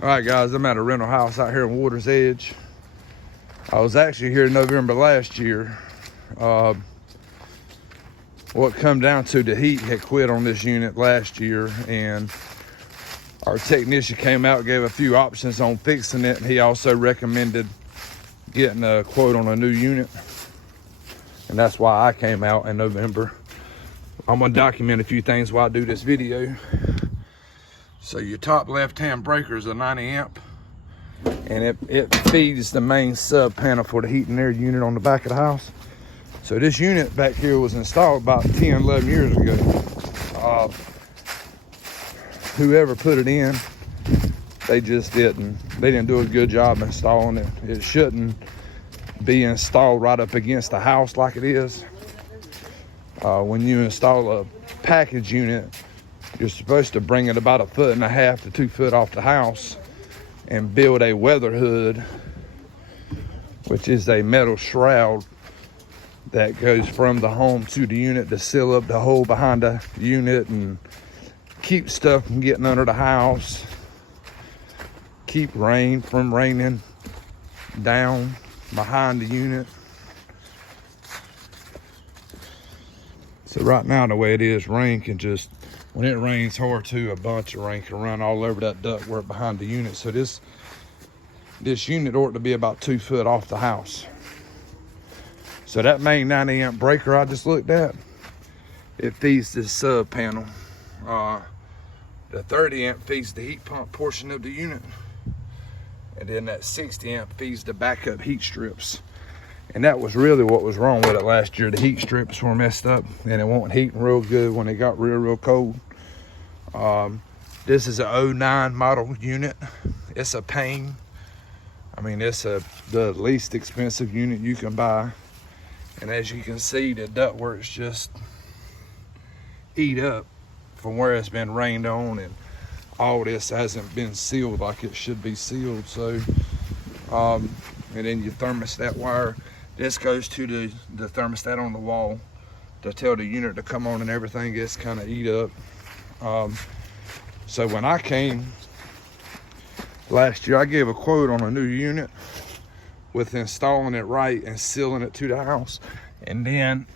All right, guys, I'm at a rental house out here in Water's Edge. I was actually here in November last year. What come down to, the heat had quit on this unit last year, and our technician came out, gave a few options on fixing it, and he also recommended getting a quote on a new unit. And that's why I came out in November. I'm gonna document a few things while I do this video. So your top left-hand breaker is a 90 amp, and it feeds the main sub panel for the heat and air unit on the back of the house. So this unit back here was installed about 10, 11 years ago. Whoever put it in, they didn't do a good job installing it. It shouldn't be installed right up against the house like it is. When you install a package unit, you're supposed to bring it about 1.5 to 2 foot off the house and build a weather hood, which is a metal shroud that goes from the home to the unit to seal up the hole behind the unit and keep stuff from getting under the house, keep rain from raining down behind the unit. So right now, the way it is, rain can just, when it rains hard too, a bunch of rain can run all over that ductwork behind the unit. So this unit ought to be about 2 foot off the house. So that main 90 amp breaker I just looked at, it feeds this sub panel. The 30 amp feeds the heat pump portion of the unit. And then that 60 amp feeds the backup heat strips. And that was really what was wrong with it last year. The heat strips were messed up and it wasn't heating real good when it got real cold. This is a 09 model unit. It's a pain. I mean, it's the least expensive unit you can buy. And as you can see, the ductwork's just eat up from where it's been rained on, and all this hasn't been sealed like it should be sealed. So, and then your thermostat wire, this goes to the thermostat on the wall to tell the unit to come on, and everything gets kind of eat up. So when I came last year, I gave a quote on a new unit with installing it right and sealing it to the house. And then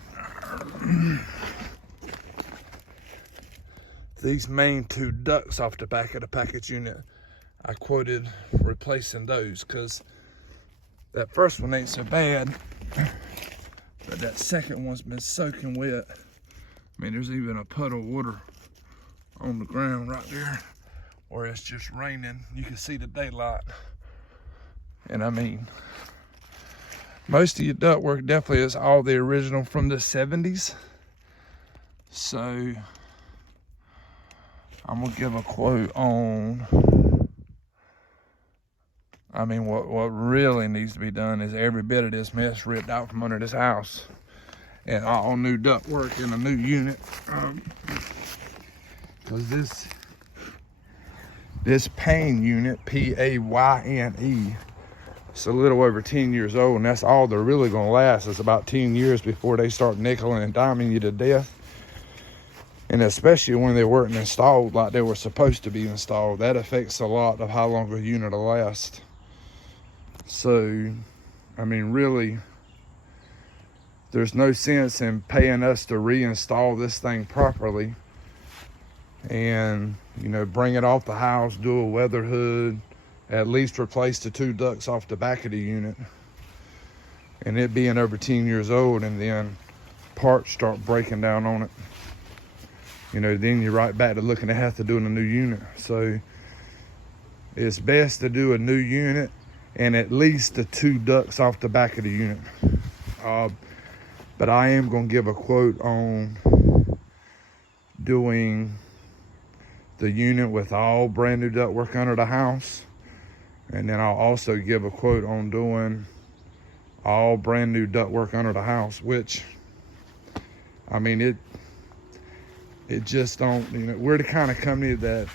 these main 2 ducts off the back of the package unit, I quoted replacing those, because that first one ain't so bad, but that second one's been soaking wet. I mean, there's even a puddle of water on the ground right there where it's just raining. You can see the daylight. And I mean, most of your ductwork definitely is all the original from the 70s. So I'm gonna give a quote on, I mean, what really needs to be done is every bit of this mess ripped out from under this house, and all new ductwork in a new unit. Because this Payne unit, P-A-Y-N-E, it's a little over 10 years old, and that's all they're really gonna last. It's about 10 years before they start nickeling and diming you to death. And especially when they weren't installed like they were supposed to be installed, that affects a lot of how long a unit will last. So, I mean, really, there's no sense in paying us to reinstall this thing properly and, you know, bring it off the house, do a weather hood, at least replace the 2 ducts off the back of the unit, and it being over 10 years old, and then parts start breaking down on it. You know, then you're right back to looking to have to do a new unit. So it's best to do a new unit and at least the 2 ducts off the back of the unit. But I am gonna give a quote on doing the unit with all brand new ductwork under the house. And then I'll also give a quote on doing all brand new ductwork under the house, which, I mean, it just don't, you know, we're the kind of company that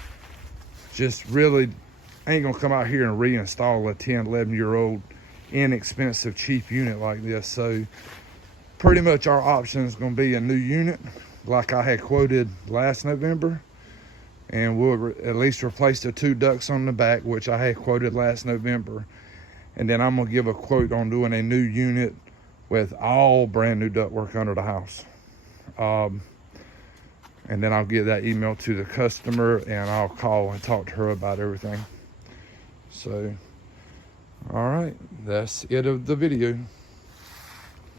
just really ain't gonna come out here and reinstall a 10, 11-year-old inexpensive, cheap unit like this. So pretty much our option is gonna be a new unit like I had quoted last November, and we'll at least replace the 2 ducts on the back, which I had quoted last November. And then I'm gonna give a quote on doing a new unit with all brand new ductwork under the house. And then I'll get that email to the customer, and I'll call and talk to her about everything. So, all right, that's it of the video.